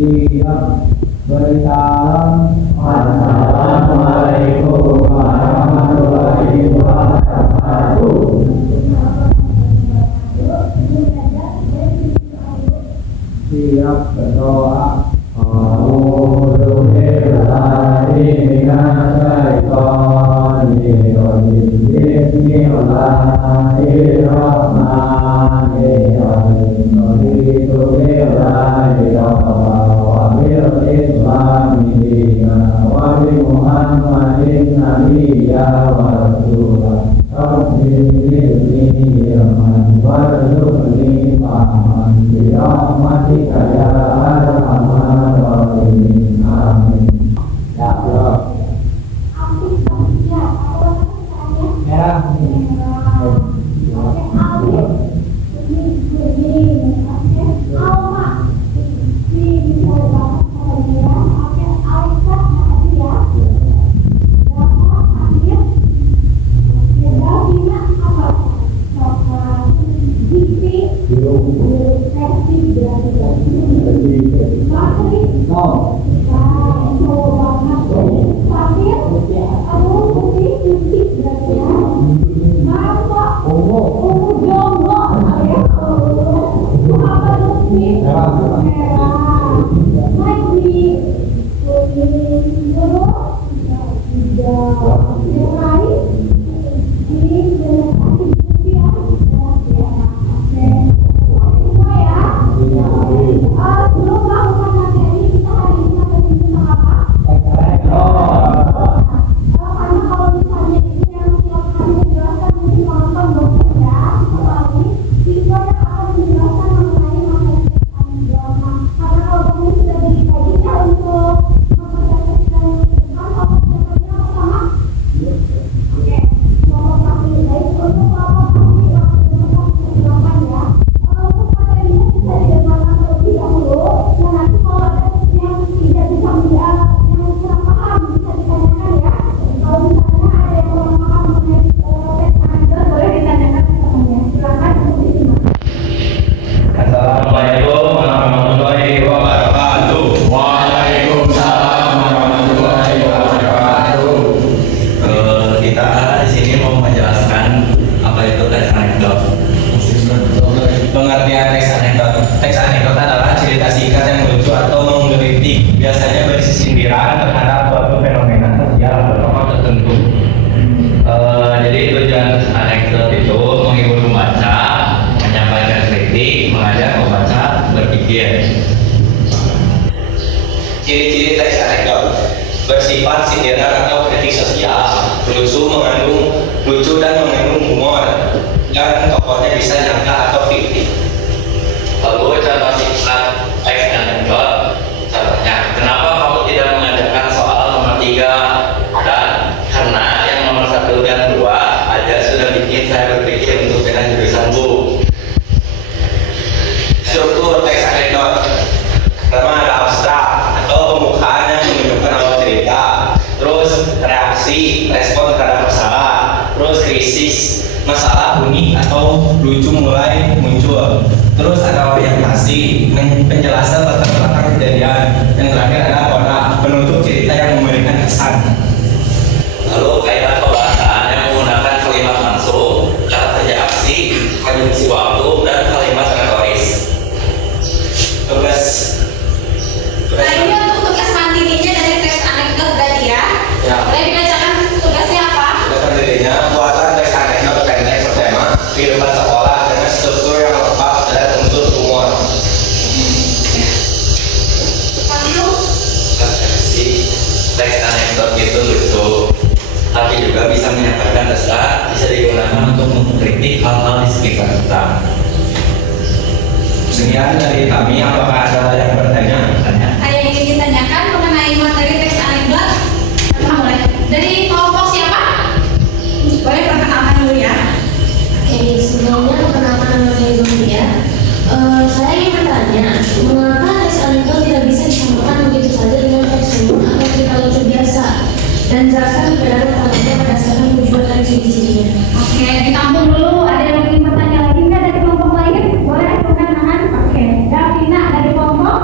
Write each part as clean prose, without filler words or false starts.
Siap bersalam. Assalamualaikum warahmatullahi wabarakatuh. Siap berdoa. A'udzu billahi minasy syaithanir rajim. Bismillahirrahmanirrahim. Raditu billahi rabban wa bil islami dinan wa bi Muhammadin nabiyyan wa rasulan. Rabbi zidni ilman warzuqni fahman bi rahmatika ya arhamar rahimin. Amin. Ya Allah. Merah. Ciri-ciri teks anekdot bersifat sindiran atau kritik sosial, lucu dan mengandung humor, dan tokohnya bisa nyata atau fiktif. Lalu contoh singkat teks anekdot, contohnya, kenapa kamu tidak mengajarkan soal nomor 3? Dan karena yang nomor 1 dan 2 aja sudah bikin saya berpikir untuk dengan jurusan Bu. Struktur teks anekdot, pertama ada abstrak atau pembukaan yang menunjukkan awal cerita, terus reaksi, respon terhadap masalah, terus krisis, masalah unik atau lucu mulai muncul, terus ada orientasi, penjelasan latar belakang kejadian, yang terakhir ada kona penutup cerita yang memberikan kesan. Lalu kaidah pembahasan yang menggunakan kalimat langsung, kata kerja aksi, konjungsi waktu, dan kalimat retoris. Tugas ini untuk tugas mandirinya dari teks anekdot tadi ya. Boleh dibacakan tugasnya apa? Tugas mandirinya buatan teks anekdot pendek bertema kehidupan sekolah dengan struktur yang lengkap dan unsur humor. Lalu Si teks anekdot itu lucu, tapi juga bisa menyampaikan pesan, bisa digunakan untuk mengkritik hal-hal di sekitar kita. Sekian dari kami, apakah ada yang bertanya? ada yang ingin ditanyakan mengenai materi teks anekdot? Boleh. Dari kelompok siapa? Boleh perkenalkan dulu ya. Oke, sebelumnya perkenalkan nama saya Zulia. Saya ingin bertanya, mengapa teks anekdot tidak bisa disamakan begitu saja dengan teks umum atau cerita lucu biasa? Dan jelaskan perbedaan utamanya berdasarkan tujuan dan ciri-cirinya. Oke, ditampung dulu. Ada yang ingin bertanya lagi nggak dari kelompok lain? Boleh perkenalan. Oke, Davina dari kelompok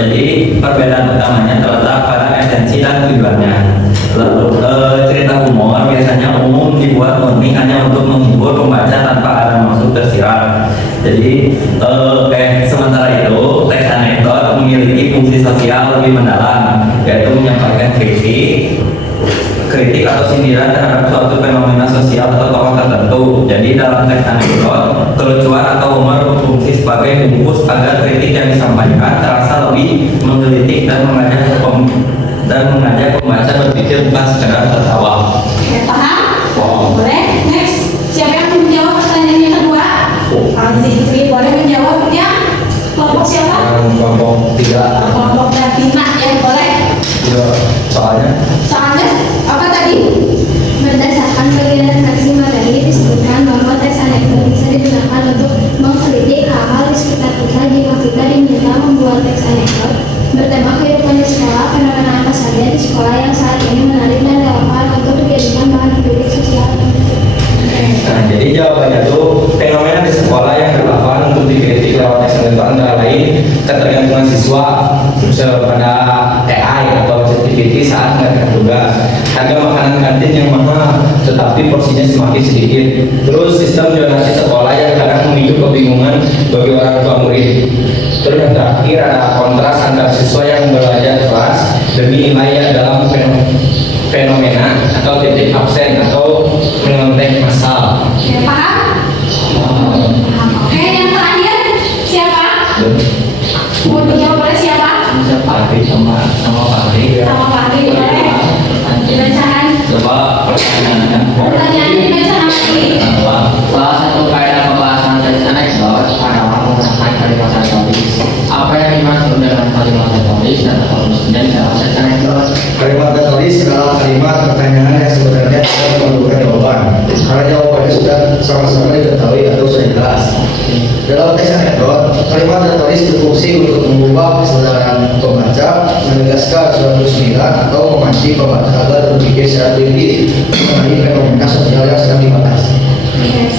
Jadi perbedaan utamanya terletak pada esensi dan tujuannya. Lalu cerita humor biasanya umum dibuat murni hanya untuk menghibur pembaca tanpa ada maksud tersirat. Jadi sementara itu teks anekdot memiliki fungsi sosial lebih mendalam, yaitu menyampaikan kritik atau sindiran terhadap suatu fenomena sosial atau tokoh tertentu. Jadi dalam teks anekdot, kelucuan atau humor berfungsi sebagai bungkus agar kritik yang disampaikan terasa lebih menggelitik dan mengajak pembaca berpikir bukan sekedar tertawa. Oke, paham? Wow. Boleh? Next. Siapa yang mau menjawab pertanyaan yang kedua? Kang Zikri boleh menjawab yang kelompok siapa? Kelompok 3. Kelompok Davina ya boleh. Soalnya Apa tadi? Berdasarkan bagian redaksi materi disebutkan bahwa teks anekdot bisa digunakan untuk mengkritik hal-hal di sekitar kita jika kita diminta membuat teks anekdot bertema kehidupan di sekolah, fenomena apa saja di sekolah yang saat ini menarik dan relevan untuk dijadikan bahan kritik sosial. Nah, jadi jawabannya tuh fenomena di sekolah yang relevan untuk dikritik lewat teks anekdot antara lain ketergantungan siswa pada AI atau ChatGPT saat mengerjakan tugas, harga makanan kantin yang mahal tetapi porsinya semakin sedikit, terus sistem zonasi sekolah yang kadang memicu kebingungan bagi orang tua murid. Terus yang terakhir ada kontras antara siswa yang belajar kelas demi nilai yang dalam fenomena atau titik absen atau mengontek massal. Oke, paham? Paham. Oke, yang terakhir siapa? Mau dijawab oleh siapa? Pak sama Pak Sama Pak Adi boleh. Dibacakan. Coba pertanyaannya. Pertanyaan dibacakan lagi. Salah satu kaidah pembahasan teks anekdot adalah menggunakan kalimat retoris. Apa yang dimaksud dengan kalimat retoris dan solusinya di dalam teks anekdot? Kalimat retoris adalah kalimat pertanyaan yang sebenarnya tidak memerlukan jawaban, karena jawabannya sudah sama-sama diketahui atau sudah jelas. Dalam teks anekdot, kalimat retoris berfungsi untuk mengubah kesadaran pembaca, menegaskan suatu sindiran atau memancing pembaca agar berpikir secara kritis mengenai fenomena sosial yang sedang dibahas. Oke,